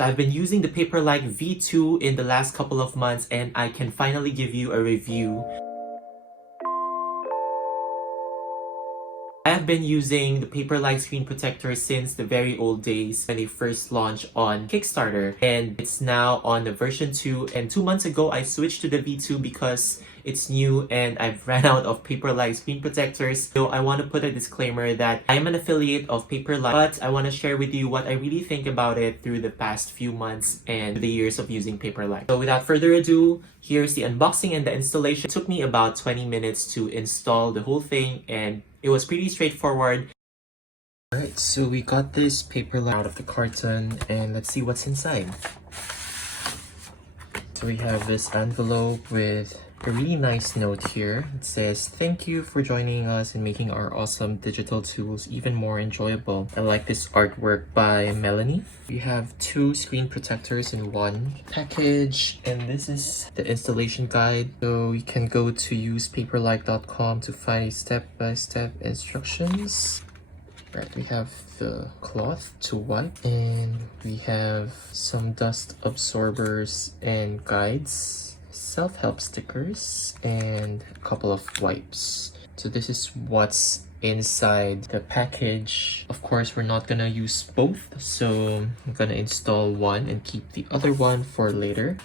I've been using the Paperlike V2 in the last couple of months and I can finally give you a review. I have been using the Paperlike Screen Protector since the very old days when they first launched on Kickstarter, and it's now on the version 2, and 2 months ago I switched to the V2 because it's new and I've ran out of Paperlike Screen Protectors. So I want to put a disclaimer that I am an affiliate of Paperlike, but I want to share with you what I really think about it through the past few months and the years of using Paperlike. So without further ado, here's the unboxing and the installation. It took me about 20 minutes to install the whole thing and it was pretty straightforward. Alright, so we got this Paperlike out of the carton and let's see what's inside. So we have this envelope with a really nice note here. It says, "Thank you for joining us and making our awesome digital tools even more enjoyable." I like this artwork by Melanie. We have 2 screen protectors in one package, and this is the installation guide. So you can go to usepaperlike.com to find step-by-step instructions. Right, we have the cloth to wipe, and we have some dust absorbers and guides, self-help stickers, and a couple of wipes. So this is what's inside the package. Of course, we're not gonna use both, so I'm gonna install one and keep the other one for later.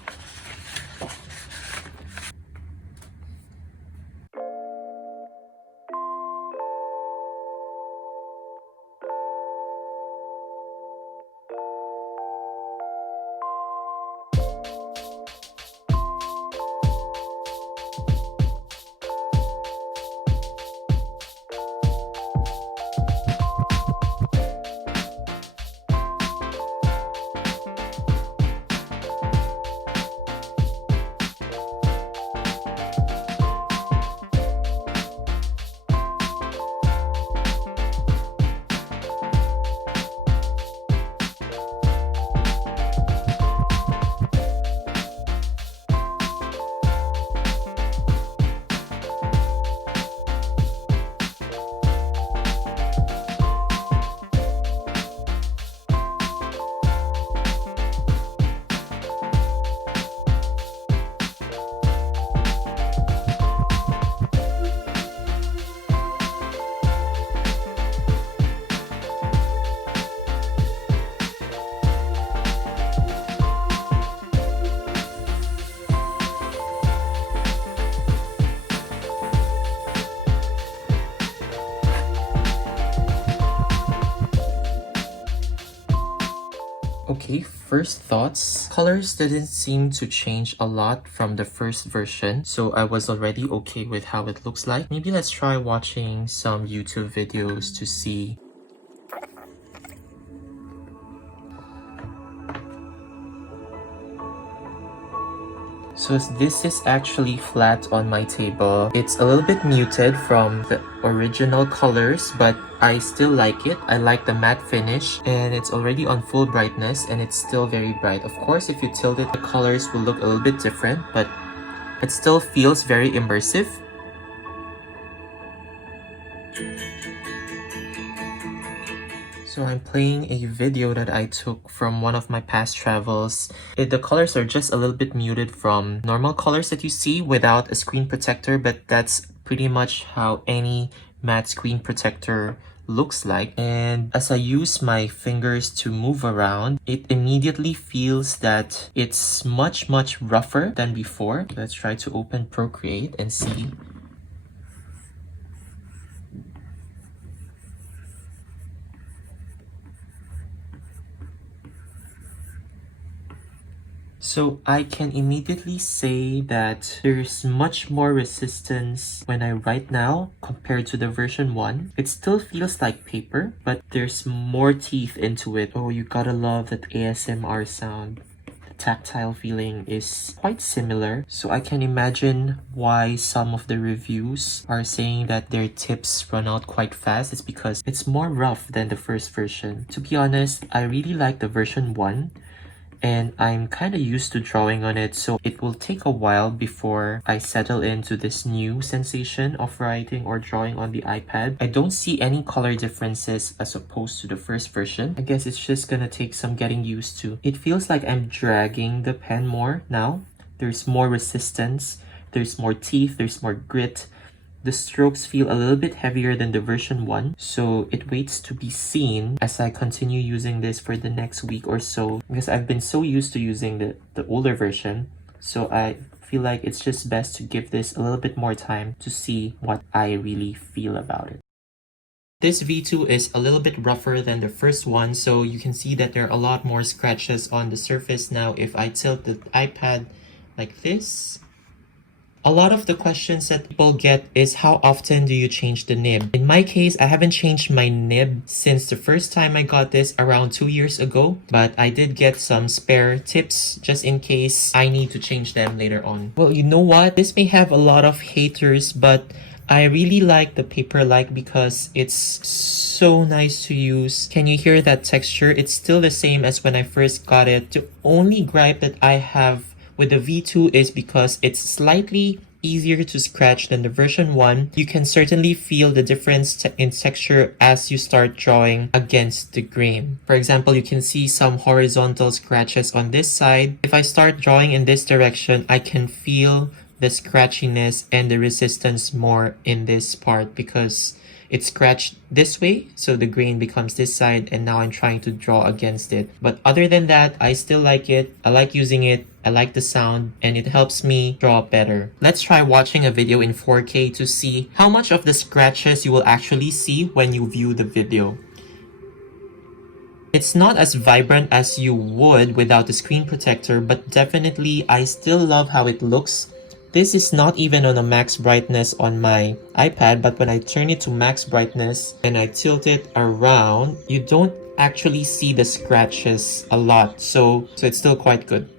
Okay, first thoughts. Colors didn't seem to change a lot from the first version, so I was already okay with how it looks like. Maybe let's try watching some YouTube videos to see. So this is actually flat on my table. It's a little bit muted from the original colors, but I still like it. I like the matte finish, and it's already on full brightness and it's still very bright. Of course, if you tilt it, the colors will look a little bit different, but it still feels very immersive. So I'm playing a video that I took from one of my past travels. The colors are just a little bit muted from normal colors that you see without a screen protector, but that's pretty much how any matte screen protector looks like. And as I use my fingers to move around, it immediately feels that it's much rougher than before. Let's try to open PROCREATE and see. So I can immediately say that there's much more resistance when I write now compared to the version 1. It still feels like paper, but there's more teeth into it. Oh, you gotta love that ASMR sound. The tactile feeling is quite similar. So I can imagine why some of the reviews are saying that their tips run out quite fast. It's because it's more rough than the first version. To be honest, I really like the version 1. and I'm kind of used to drawing on it, so it will take a while before I settle into this new sensation of writing or drawing on the iPad. I don't see any color differences as opposed to the first version. I guess it's just gonna take some getting used to. It feels like I'm dragging the pen more now. There's more resistance, there's more teeth, there's more grit. The strokes feel a little bit heavier than the version 1, so it waits to be seen as I continue using this for the next week or so, because I've been so used to using the older version, so I feel like it's just best to give this a little bit more time to see what I really feel about it. This V2 is a little bit rougher than the first one, so you can see that there are a lot more scratches on the surface now if I tilt the iPad like this. A lot of the questions that people get is how often do you change the nib? In my case, I haven't changed my nib since the first time I got this around 2 years ago, but I did get some spare tips just in case I need to change them later on. Well, you know what? This may have a lot of haters, but I really like the Paperlike because it's so nice to use. Can you hear that texture? It's still the same as when I first got it. The only gripe that I have with the V2 is because it's slightly easier to scratch than the version 1. You can certainly feel the difference in texture as you start drawing against the grain. For example, you can see some horizontal scratches on this side. If I start drawing in this direction, I can feel the scratchiness and the resistance more in this part because it's scratched this way, so the grain becomes this side, and now I'm trying to draw against it. But other than that, I still like it. I like using it. I like the sound, and it helps me draw better. Let's try watching a video in 4K to see how much of the scratches you will actually see when you view the video. It's not as vibrant as you would without the screen protector, but definitely I still love how it looks. This is not even on a max brightness on my iPad, but when I turn it to max brightness and I tilt it around, you don't actually see the scratches a lot, so it's still quite good.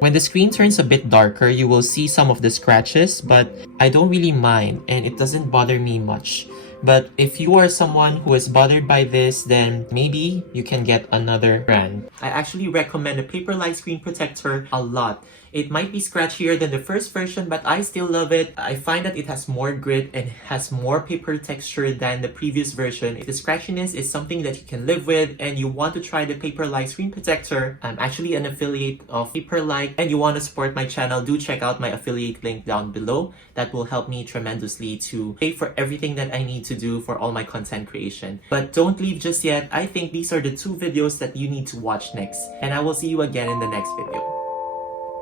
When the screen turns a bit darker, you will see some of the scratches, but I don't really mind and it doesn't bother me much. But if you are someone who is bothered by this, then maybe you can get another brand. I actually recommend the Paperlike Screen Protector a lot. It might be scratchier than the first version, but I still love it. I find that it has more grit and has more paper texture than the previous version. If the scratchiness is something that you can live with and you want to try the Paperlike Screen Protector, I'm actually an affiliate of Paperlike, and you want to support my channel, do check out my affiliate link down below. That will help me tremendously to pay for everything that I need to do for all my content creation. But don't leave just yet. I think these are the 2 videos that you need to watch next, and I will see you again in the next video.